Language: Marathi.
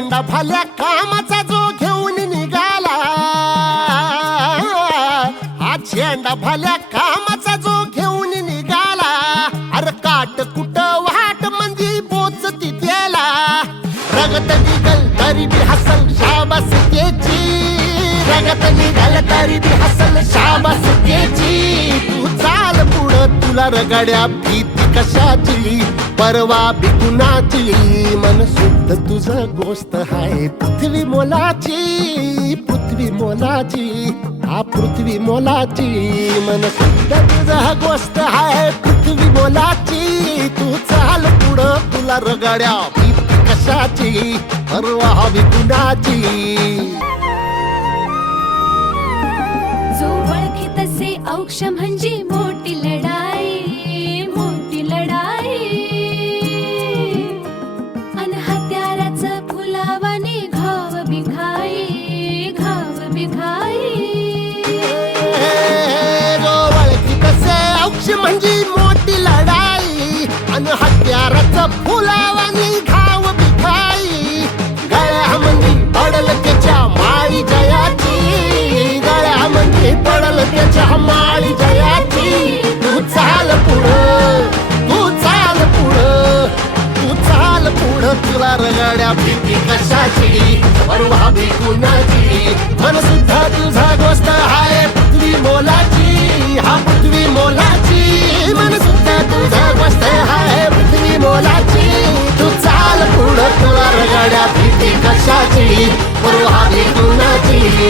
झेंडा भल्या कामाचा जो घेऊन निघाला, हा झेंडा भल्या कामाचा जो घेऊन निघाला, अरे काट कुट वाट म्हणजे पोचती त्याला, रगत निघल तरी बी हसल शाबास त्याची, रगत निघल तरी बी हसल शाबास त्याची. तू चाल पुढं तुला रगड्या भीती कशाची, परवा बी कुणाची, मन शुद्ध तुझं गोष्ट हाय पृथ्वी मोलाची, पृथ्वी मोलाची, हा पृथ्वी मोलाची, मन शुद्ध तुझं गोष्ट हाय पृथ्वी मोलाची. तू चाल पुढं तुला रगड्या भीती कशाची, परवा बी कुणाची. जो ओळखी तसे औक्ष म्हणजे मोठी लढाई, मोठी लढाई. अन हत्याराचं फुलावाने घाव बिघाई, घाव बिघाई. जो ओळखी तसे औक्ष म्हणजे मोठी लढाई, अन हत्याराचं फुलावाने घाव बिघाई. गळ्यामध्ये पडल त्याच्या माळी जयाची, गळ्यामध्ये पडल त्याच्या माळी जयाची. तू चाल पुढं, तू चाल पुढं, तू चाल पुढं तुला रगड्या भीती कशाची, परवा बी कुणाची, मन सुद्धा तुझा गोष्ट हाय पृथ्वी मोलाची, हा पृथ्वी मोलाची, मन सुद्धा तुझा गोष्ट हाय पृथ्वी मोलाची. तू चाल पुढं तुला रगड्या भीती कशाची, परवा बी कुणाची.